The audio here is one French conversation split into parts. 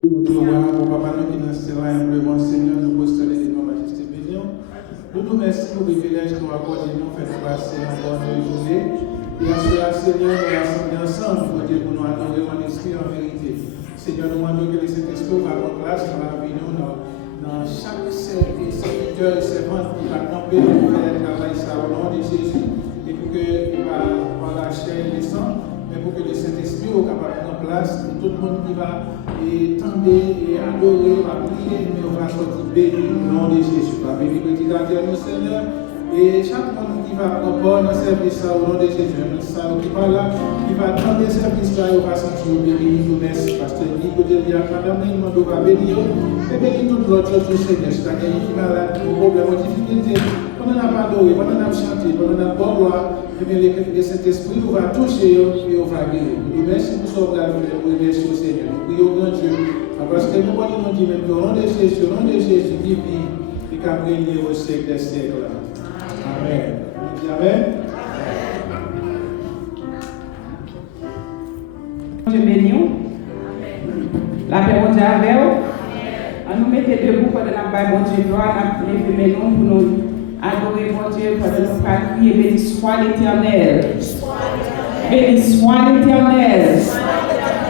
Nous, papa, nous qui nous sommes humblement, Seigneur, nous postulons de nos majestés bénions. Nous nous remercions pour le privilège que nous accordons, nous faire passer en bonne journée. Et à cela, Seigneur, nous rassembler ensemble pour Dieu, pour nous adorer en esprit en vérité. Seigneur, nous demandons que le Saint-Esprit va prendre place dans la vie, dans chaque serviteur et servante qui va camper pour faire le travail ça au nom de Jésus. Et pour qu'il va la chair et le sang, mais pour que le Saint-Esprit soit capable de prendre place et tout le monde qui va tendre et adorer, va prier, mais on va sortir béni au nom de Jésus. Va bénir petit à nous, Seigneur. Et chaque monde qui va prendre part dans le service au nom de Jésus, nous savons qui va là, qui va tendre le service là, il va sentir béni, nous merci. Parce que nous, côté de la madame, nous va bénir, et bénir tout l'autre du Seigneur. C'est-à-dire qui va là, nos problèmes, nos difficultés, pendant qu'on n'a pas adoré, pendant qu'on a chanté, pendant qu'on a bon gloire, et bien le Saint-Esprit nous va toucher et on va guérir. Nous merci pour ce que vous avez fait, nous merci au Seigneur. Nous prions au grand Dieu, parce que nous voulons dire même qu'au nom de Jésus, qui vit et qui a régné au siècle des siècles. Amen. Amen. Dieu béni. La paix mondiale avec vous. On nous mettait debout pour la paix bon Dieu gloire, nous lever nous pour nous adorer mon Dieu, pour nous prier, béni soit l'Éternel. Béni soit l'Éternel.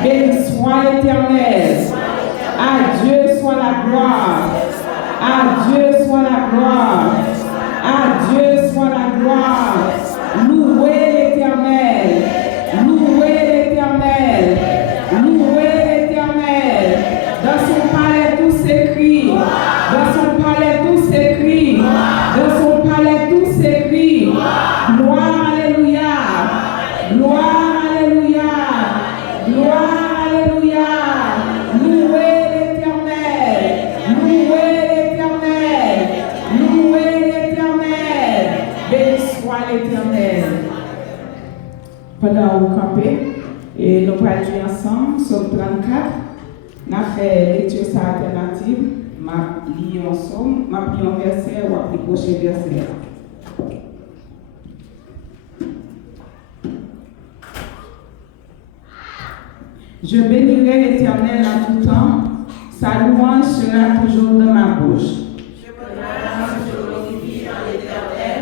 Béni soit l'Éternel. À Dieu soit la gloire. À Dieu soit la gloire. À Dieu soit la gloire. Louez l'Éternel. Louez l'Éternel. Louez l'Éternel. Dans son palais tout s'écrit. Dans son palais tout s'écrit. Dans son palais tout s'écrit. Gloire, alléluia. Gloire, alléluia. Gloire, alléluia. Louez l'Éternel. Louez l'Éternel. Louez l'Éternel. Béni soit l'Éternel. Pendant vous campez, et nous allons lire ensemble sur 34. Nous avons fait lecture alternative. Ma lis ensemble, ma lis un verset ou après le prochain verset. Je bénirai l'Éternel en tout temps, sa louange sera toujours dans ma bouche. Je glorifie dans l'Éternel,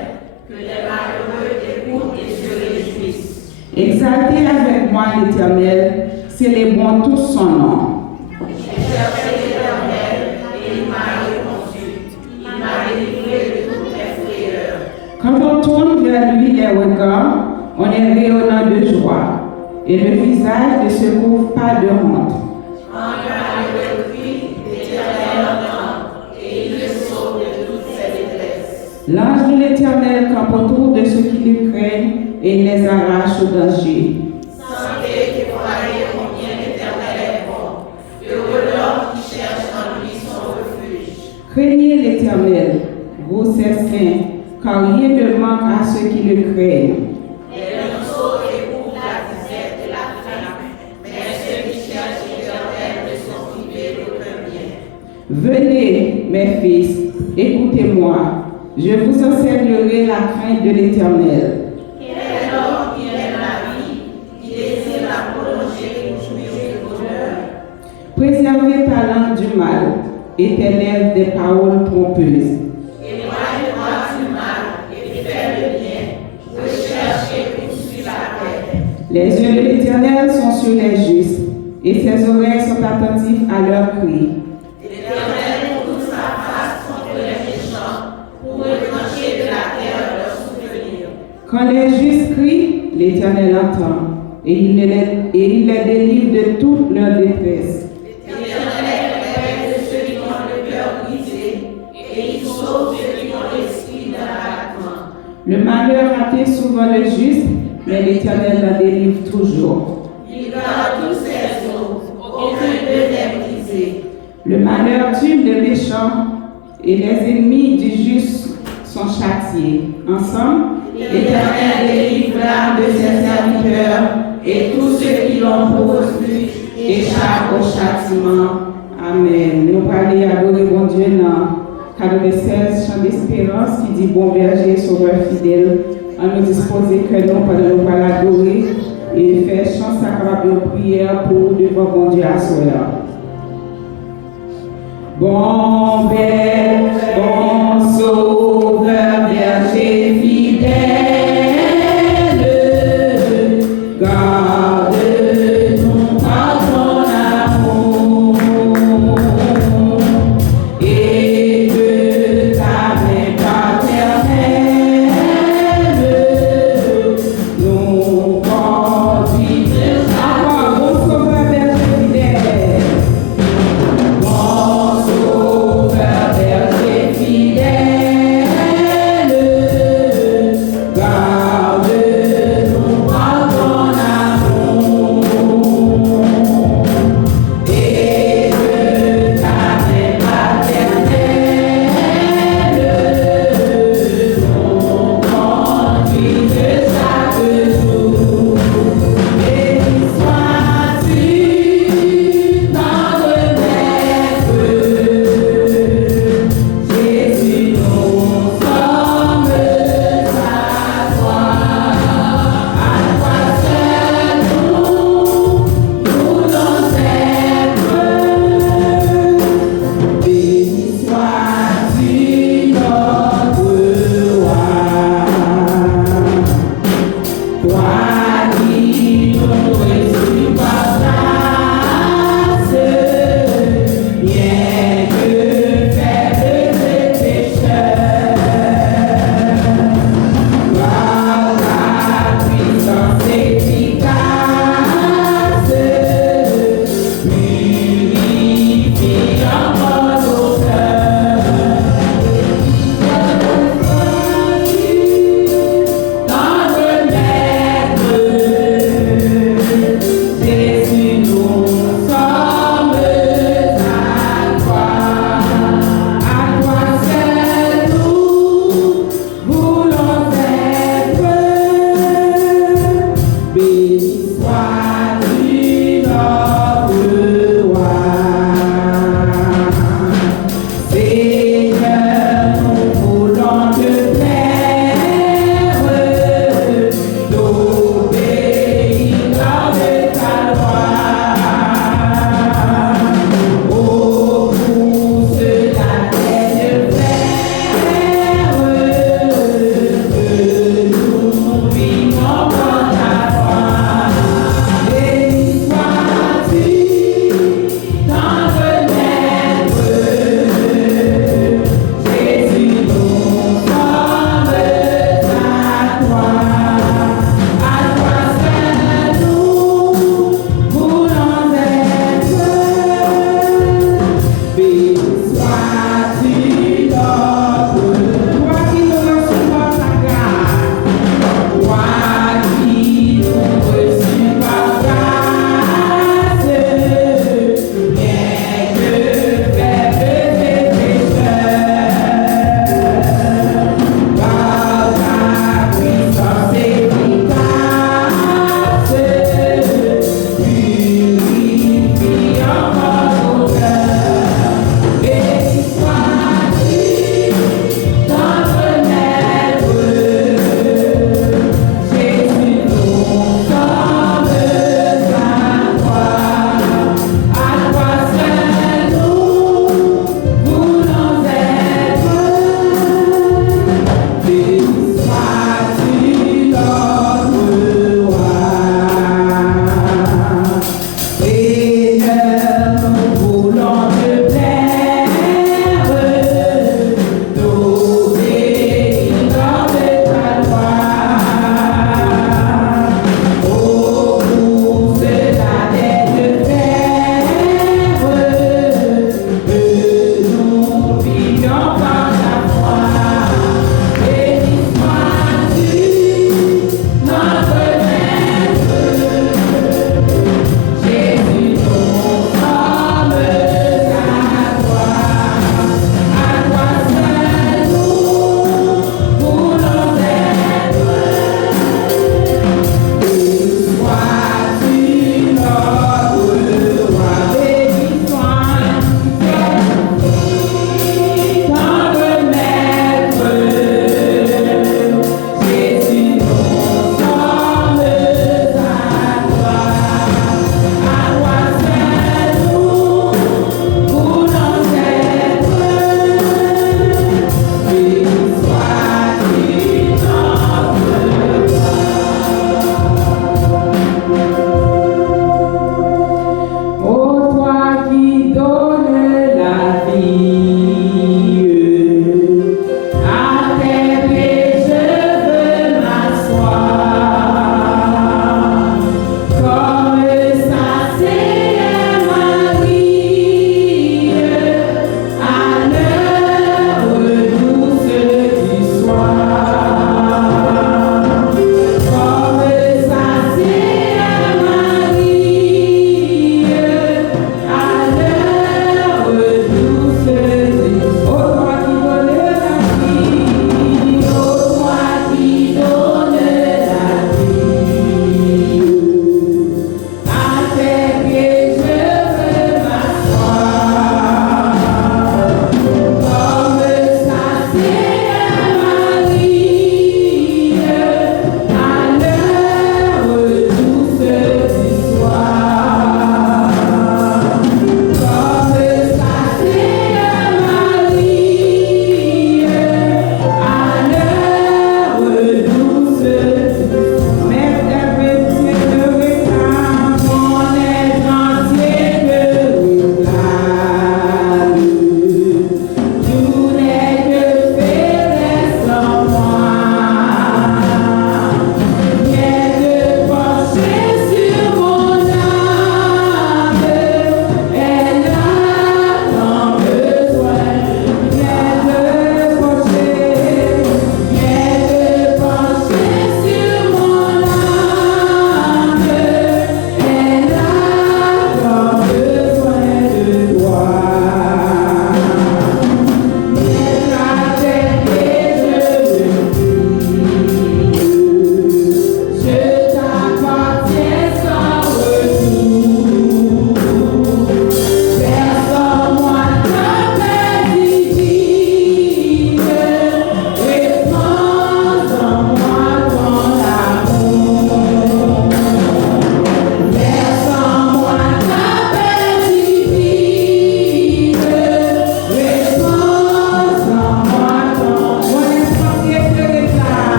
que les malheureux écoutent et se réjouissent. Exaltez avec moi l'Éternel, célébrons tous son nom. J'ai cherché l'Éternel et il m'a répondu. Il m'a délivré de toutes mes frayeurs. Quand on tourne vers lui les regards, on est rayonnant de joie, et le visage ne se couvre pas de honte. Quand le malheureux crie, l'Éternel entend et il le sauve de toutes ses détresses. L'ange de l'Éternel campe autour de ceux qui le craignent et les arrache au danger. Sentez qu'il faut aller combien l'Éternel est bon. Heureux l'homme qui cherche en lui son refuge. Craignez l'Éternel, vous ses saints, car rien ne manque à ceux qui le craignent. Les sauve éprouvent la disette et la faim, mais ceux qui cherchent l'Éternel ne sont privés d'aucun bien. Venez, mes fils, écoutez-moi, je vous enseignerai la crainte de l'Éternel. Quel est l'homme qui aime la vie, qui désire la prolonger pour jouir du bonheur? Préservez ta langue du mal et tes lèvres des paroles trompeuses. Éloigne-moi du mal et fais le bien. Recherche et poursuis la paix. Les yeux de l'Éternel sont sur les justes, et ses oreilles sont attentives à leurs cris. L'Éternel tourne sa face contre les méchants pour retrancher de la terre leurs souvenirs. Quand les justes crient, l'Éternel entend, et il les délivre de toute leur détresse. L'Éternel est de ceux qui ont le cœur brisé et il sauve ceux qui ont l'esprit dans l'abattement. Le malheur atteint souvent le juste, mais l'Éternel la délivre toujours. Il garde tous ses os, aucun d'eux n'est brisé. Le malheur tue le méchant, et les ennemis du juste sont châtiés. Ensemble, L'Éternel délivre l'âme de ses serviteurs et tous ceux qui l'ont pour refuge échappent au châtiment. Amen. Nous allons adorer bon Dieu dans 96, chant d'espérance qui dit bon berger, sauveur fidèle. À nous disposer que nous pendant nous l'adorer et faire chant sacrable de prière pour devant bon Dieu à soi. Bon Père, bon Sauveur, berger fidèle, garde-nous par ton amour et que ta main paternelle nous conduise. Bon Sauveur, berger fidèle. Bon Sauveur,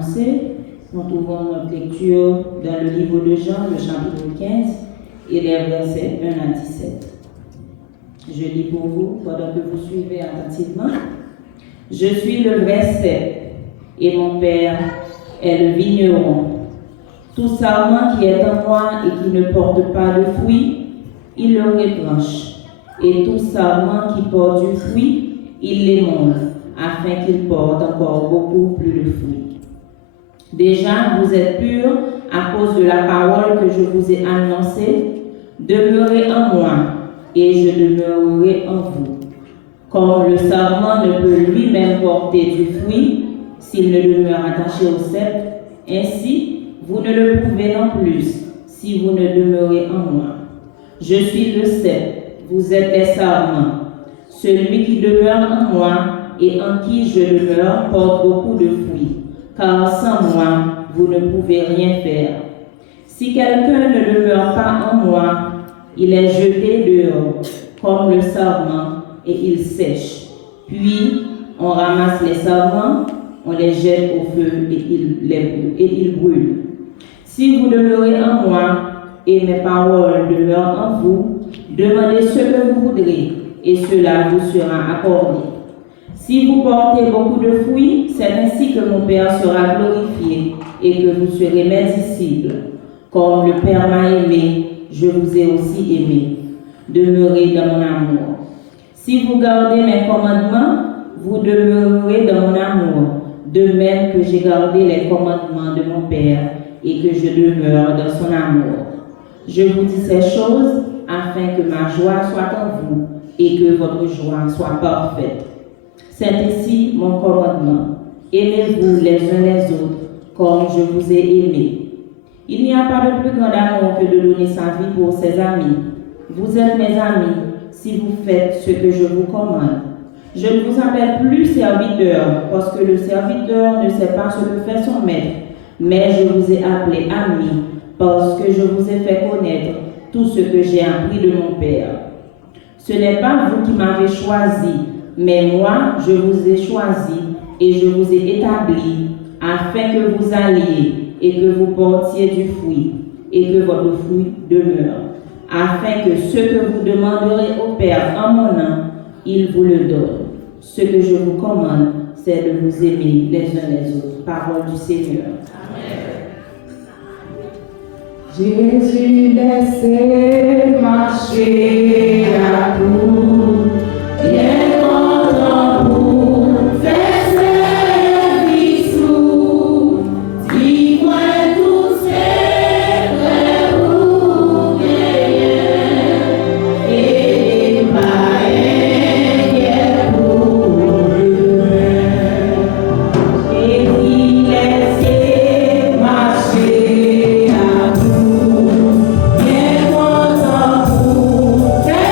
annoncé, nous trouvons notre lecture dans le livre de Jean, le chapitre 15, et les versets 1 à 17. Je lis pour vous pendant que vous suivez attentivement. Je suis le vrai cep, et mon Père est le vigneron. Tout sarment qui est en moi et qui ne porte pas de fruit, il le retranche. Et tout sarment qui porte du fruit, il l'émonde, afin qu'il porte encore beaucoup plus de fruits. Déjà, vous êtes purs à cause de la parole que je vous ai annoncée. Demeurez en moi, et je demeurerai en vous. Comme le sarment ne peut lui-même porter du fruit s'il ne demeure attaché au cep, ainsi vous ne le pouvez non plus si vous ne demeurez en moi. Je suis le cep, vous êtes les sarments. Celui qui demeure en moi et en qui je demeure porte beaucoup de fruits, car sans moi vous ne pouvez rien faire. Si quelqu'un ne demeure pas en moi, il est jeté dehors comme le sarment et il sèche. Puis on ramasse les sarments, on les jette au feu et ils brûlent. Si vous demeurez en moi et mes paroles demeurent en vous, demandez ce que vous voudrez et cela vous sera accordé. Si vous portez beaucoup de fruits, c'est ainsi que mon Père sera glorifié et que vous serez mes disciples. Comme le Père m'a aimé, je vous ai aussi aimé. Demeurez dans mon amour. Si vous gardez mes commandements, vous demeurerez dans mon amour, de même que j'ai gardé les commandements de mon Père et que je demeure dans son amour. Je vous dis ces choses afin que ma joie soit en vous et que votre joie soit parfaite. C'est ici mon commandement. Aimez-vous les uns les autres comme je vous ai aimés. Il n'y a pas de plus grand amour que de donner sa vie pour ses amis. Vous êtes mes amis si vous faites ce que je vous commande. Je ne vous appelle plus serviteur parce que le serviteur ne sait pas ce que fait son maître, mais je vous ai appelé amis parce que je vous ai fait connaître tout ce que j'ai appris de mon Père. Ce n'est pas vous qui m'avez choisi, mais moi je vous ai choisi et je vous ai établi afin que vous alliez et que vous portiez du fruit et que votre fruit demeure, afin que ce que vous demanderez au Père en mon nom, il vous le donne. Ce que je vous commande, c'est de vous aimer les uns les autres. Parole du Seigneur. Amen. Jésus laissez marcher à vous, bien content pour faire service ou dis-moi tous ces frères ou gagnants et pas inquiet pour demain. Jésus laissez marcher à vous, bien content pour faire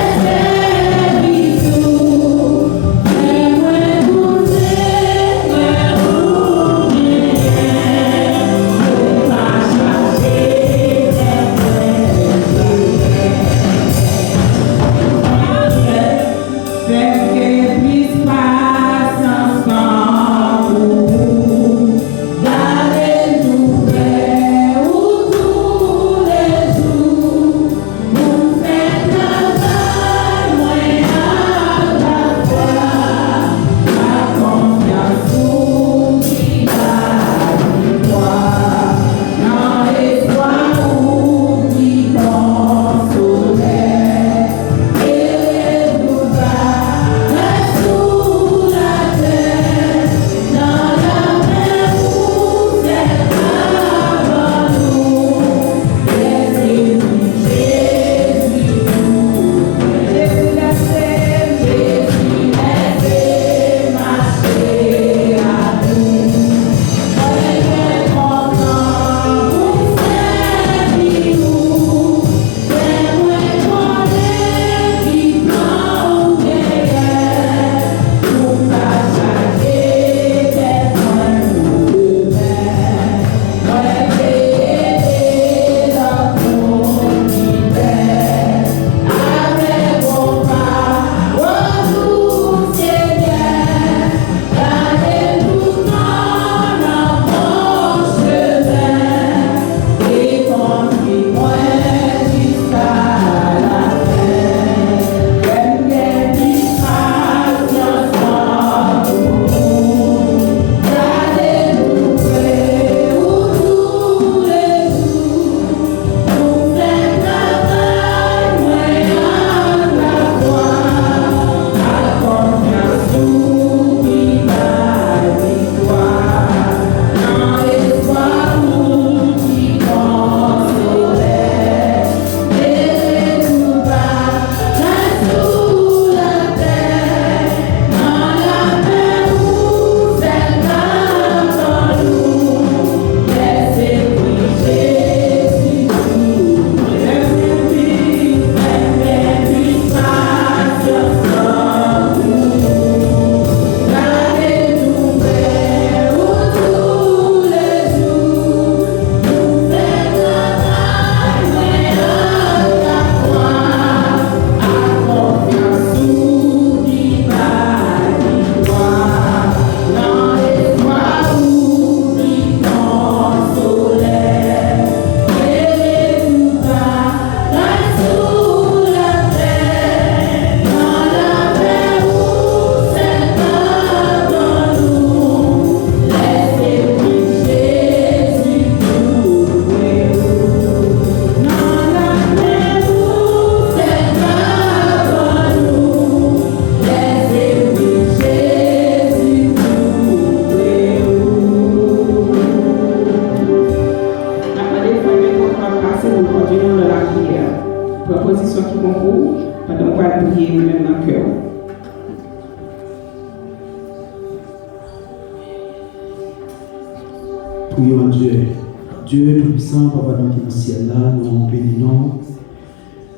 prions Dieu. Dieu Tout-Puissant, Papa dans le ciel là, nous bénissons,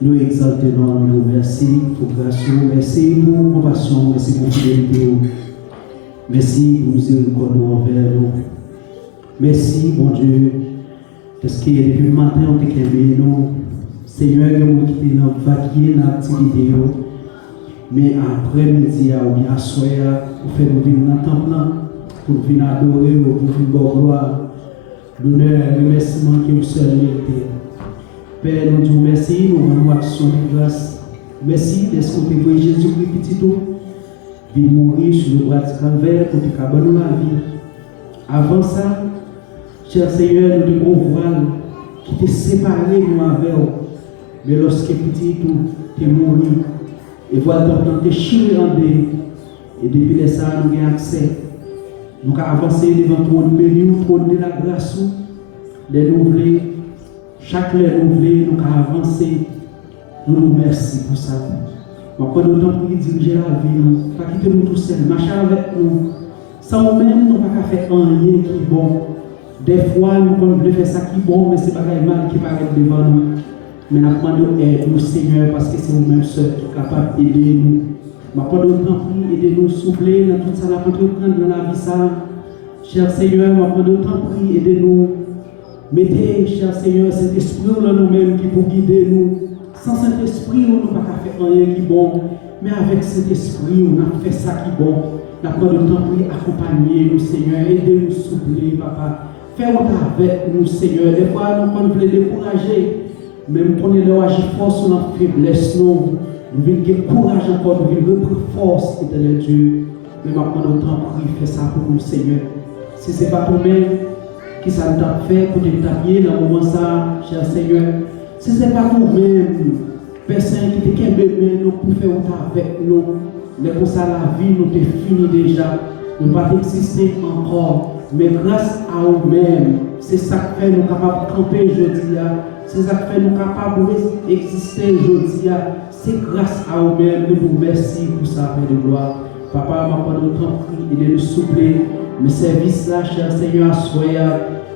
nous exaltons, nous remercions pour grâce, merci pour compassion, merci pour fidélité, merci pour miséricorde envers nous. Merci, bon Dieu, parce que depuis le matin, on t'a aimé nous. Seigneur, nous qui t'es vaqué dans l'activité, mais après-midi, ou bien à soir, pour faire nous venir dans le temple, pour venir adorer, pour venir gloire, l'honneur et le remerciement qui nous seul mérité. Père, nous disons merci, nous rendons action de grâce. Merci d'être côté de Jésus-Christ petit tout, il mourir sur le bras du calvaire pour te abandonner la vie. Avant ça, cher Seigneur, nous devons voile qui t'est séparé nous avec vous. Mais lorsque petit tout, tu es mort, et voilà donc tu es chiré en deux. Et depuis ça, nous avons accès. Nous avons avancé devant toi, nous bénissons, trône de la grâce, les nouvelés, chaque les nouvelés, nous avons avancé. Nous nous remercions pour ça. Maintenant, nous avons diriger la vie, nous pas quitter nous tout seuls, marcher avec nous. Sans nous-mêmes, nous n'avons pas faire rien qui est bon. Des fois, nous voulons faire ça qui est bon, mais ce n'est pas le mal qui paraît devant nous. Mais nous demandons aide nous, Seigneur, parce que c'est nous-mêmes seuls qui sommes capables d'aider nous. Maintenant, nous t'en prie, aidez-nous, souffler dans tout ça, la prendre dans la vie, ça. Cher Seigneur, maintenant, nous t'en prie, aidez-nous. Mettez, cher Seigneur, cet esprit là nous-mêmes qui pour guider nous. Sans cet esprit, on n'a pas fait rien qui est bon. Mais avec cet esprit, on a fait ça qui est bon. Nous t'en prie, accompagnez-nous, Seigneur, aidez-nous, souffler, papa. Fais-nous avec nous, Seigneur. Des fois, nous voulons décourager. Même quand on est là, agir force sur notre faiblesse, nous voulons gagner courage encore, nous voulons reprendre force, éternel Dieu. Mais maintenant, nous t'en prie, fais ça pour nous, Seigneur. Si ce n'est pas toi-même qui ça nous a fait pour te taper dans le moment ça, cher Seigneur, si ce n'est pas toi-même, personne qui te bébé, nous pour faire avec nous, mais pour ça, la vie nous est finie déjà. Nous ne pas exister encore, mais grâce à nous-mêmes, c'est ça qui fait nous capables de camper aujourd'hui. C'est ça qui fait nous capables d'exister aujourd'hui. C'est grâce à vous-même. Nous vous remercions pour ça, Père de gloire. Papa, maintenant, nous t'en prie, aidez-nous souffler. Le service là, cher Seigneur, soyez.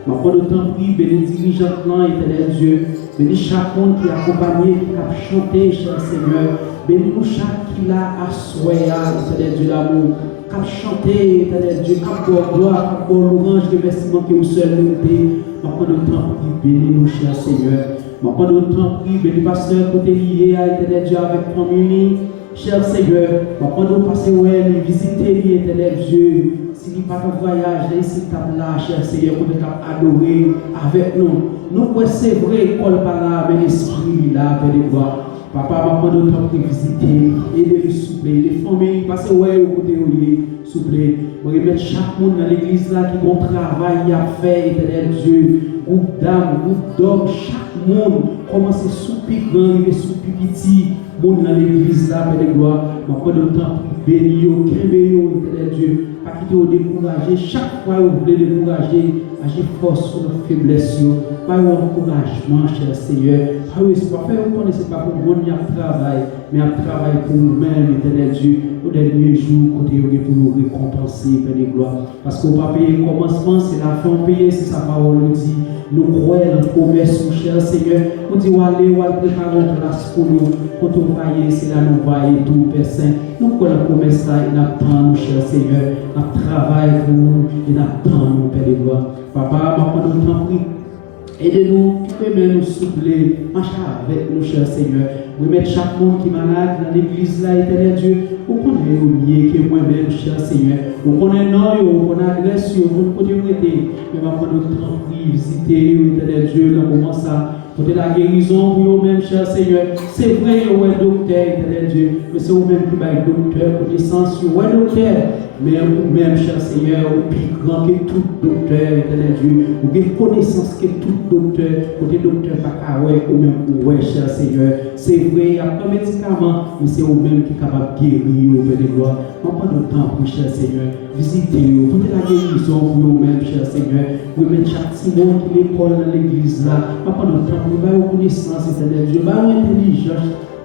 Maintenant, nous t'en prie, bénis dirigeants, éternel Dieu. Bénis chaque monde qui est accompagné, qui a chanté, cher Seigneur. Bénis-nous chaque qui l'a à soyez, éternel Dieu d'amour. Qui a chanté, éternel Dieu, qui a pour gloire, qui a pour louange, remerciement que vous seul méritez. Maintenant, nous t'en prie, bénis-nous, cher Seigneur. Maintenant, nous t'en prie, bénis pasteur, côté lié à éternel Dieu avec famille. Cher Seigneur, maintenant, nous passons, visiter éternel Dieu. S'il n'y a pas de voyage, ici, là, cher Seigneur, pour nous adorer avec nous. Nous pouvons c'est vrai, école par là, mais l'esprit là, Père de gloire. Papa, maintenant, nous t'en prie, visiter, aider, souffler, les familles, passer, au côté où souffler. Nous remettre chaque monde dans l'église là qui a un travail à faire, éternel Dieu. Groupe d'âmes, groupe d'hommes, chaque monde commence sous grand, arriver sous petit, monde dans l'église là, Père de gloire. Maintenant, nous t'en prie, bénis, éternel Dieu. Pas quitter au décourager, chaque fois vous voulez décourager, agir force sur notre faiblesse, pas un encouragement, cher Seigneur, pas un espoir, faire vous connaissez pas pour vous, il y a travail, mais un travail pour nous-mêmes, éternel Dieu, au dernier jour, côté pour nous récompenser, Père de gloire. Parce qu'on va payer le commencement, c'est la fin payer, c'est sa parole nous dit. Nous croyons notre promesse, cher Seigneur. On dit, allez, on va préparer une place pour nous. Quand on va y aller, c'est là nous va et tout, Père Saint. Nous croyons la promesse là, et nous attendons, cher Seigneur. Nous travaillons pour nous, et nous attendons, Père de gloire. Papa, maintenant, nous t'en prie. Aidez-nous, tu peux même nous souffler, marcher avec nous, cher Seigneur. Vous mettez chaque monde qui est malade dans l'église là, éternel Dieu. Vous connaissez le lié qui est moi-même, cher Seigneur. Vous connaissez non, vous connaissez l'adresse, vous connaissez où était. Mais maintenant, nous t'en prie, visiter, éternel Dieu, dans le moment ça. Pour la guérison pour vous-même, cher Seigneur. C'est vrai, vous êtes docteur, éternel Dieu. Mais c'est vous-même qui êtes docteur, connaissance, vous êtes docteur. Mais vous-même, cher Seigneur, vous plus grand que tout docteur, éternel Dieu. Vous avez connaissance que tout docteur. Côté docteur, pas ou même, ouais, cher Seigneur. C'est vrai, il y a pas de médicaments, mais c'est vous-même qui est capable de guérir, au Père de gloire. On prend le temps pour, cher Seigneur. Visitez-vous, pour la guérison pour vous-même, cher Seigneur. Vous mettez chaque petit monde qui l'école dans l'église là. On prend le temps pour vous connaissance, éternel Dieu.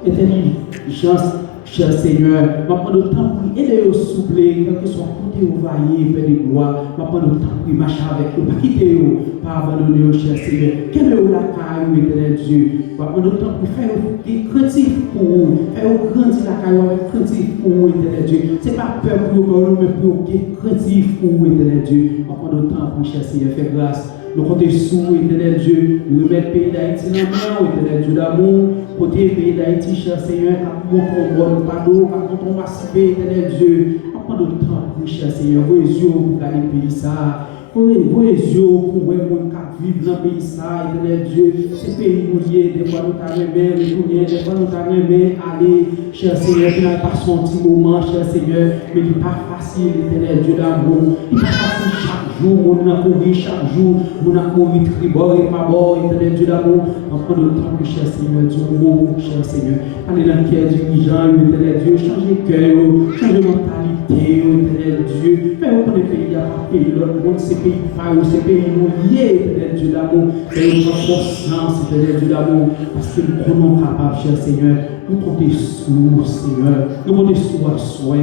Intelligence, cher Seigneur, je prends le temps pour aider au souffler, quel que soit côté au vaillé, Père de gloire, je prends le temps pour marcher avec eux, pas quitter eux, pas abandonner eux, cher Seigneur. Quel est la caille, éternel Dieu? Je prends le temps pour faire des craintifs pour vous, faire grandir la caille avec craintifs pour vous, éternel Dieu. Ce n'est pas peur pour vous, mais pour vous, craintifs pour vous, éternel Dieu. Je prends le temps pour cher Seigneur, faire grâce. Nous comptons sous, éternel Dieu, nous remettons le pays d'Haïti dans la main, éternel Dieu d'amour, côté le pays d'Haïti, cher Seigneur, à mon combat, pas d'eau, à mon massifé, éternel Dieu, à prendre le temps pour cher Seigneur, vos yeux pour garder le pays ça, vos yeux pour voir mon cap vivre dans le pays ça, éternel Dieu, ce pays nous lié, des fois nous t'avons aimé, des fois nous t'avons aimé, allez, cher Seigneur, qui n'a pas son petit moment, cher Seigneur, mais il n'est pas facile, éternel Dieu d'amour, il n'est pas facile chaque jour, on a couru chaque jour, on a couru tribord et pas bord, éternel Dieu d'amour, on prend le temps pour cher Seigneur, Dieu, mot, cher Seigneur, allez dans le cœur dirigeant, éternel Dieu, changez cœur, changez mentalité, éternel Dieu, faites qu'on est pays à pays, l'autre monde, c'est pays failles, c'est pays nous liés, éternel Dieu d'amour, faites une conscience, éternel Dieu d'amour, parce que nous sommes capables, cher Seigneur, nous comptons sous, Seigneur, nous comptons sous à soi,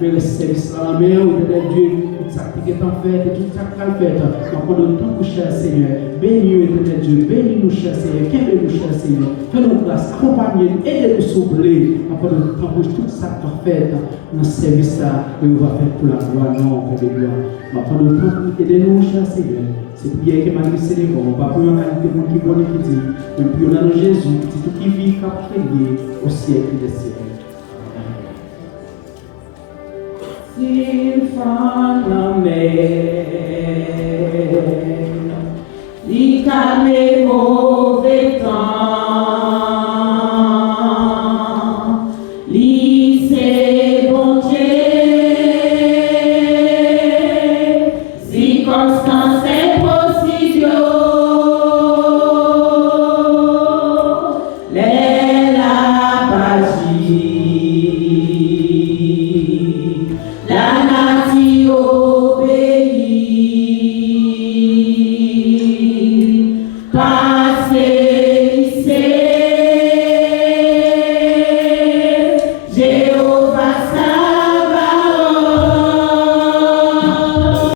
mais le service à la main, éternel Dieu, tout ça qui est en fait, tout ça qui est en fait, on prend le temps pour cher Seigneur, bénis-nous, éternel Dieu, bénis-nous, cher Seigneur, qu'aimez-nous, cher Seigneur, fais-nous grâce, accompagnez-nous, aidez-nous souffler, on prend le temps pour tout ça qui est fait, dans ce service-là, et on va faire pour la gloire, non, Père de gloire, on prend le temps pour aider-nous, cher Seigneur. C'est prière qui m'a laissé les bons, pas pour une qualité de monde qui bonne qui dit, mais pour le nom de Jésus, qui tout qui vit, qui a prié au siècle des siècles. S'il fend la mer, il calme mauvais temps.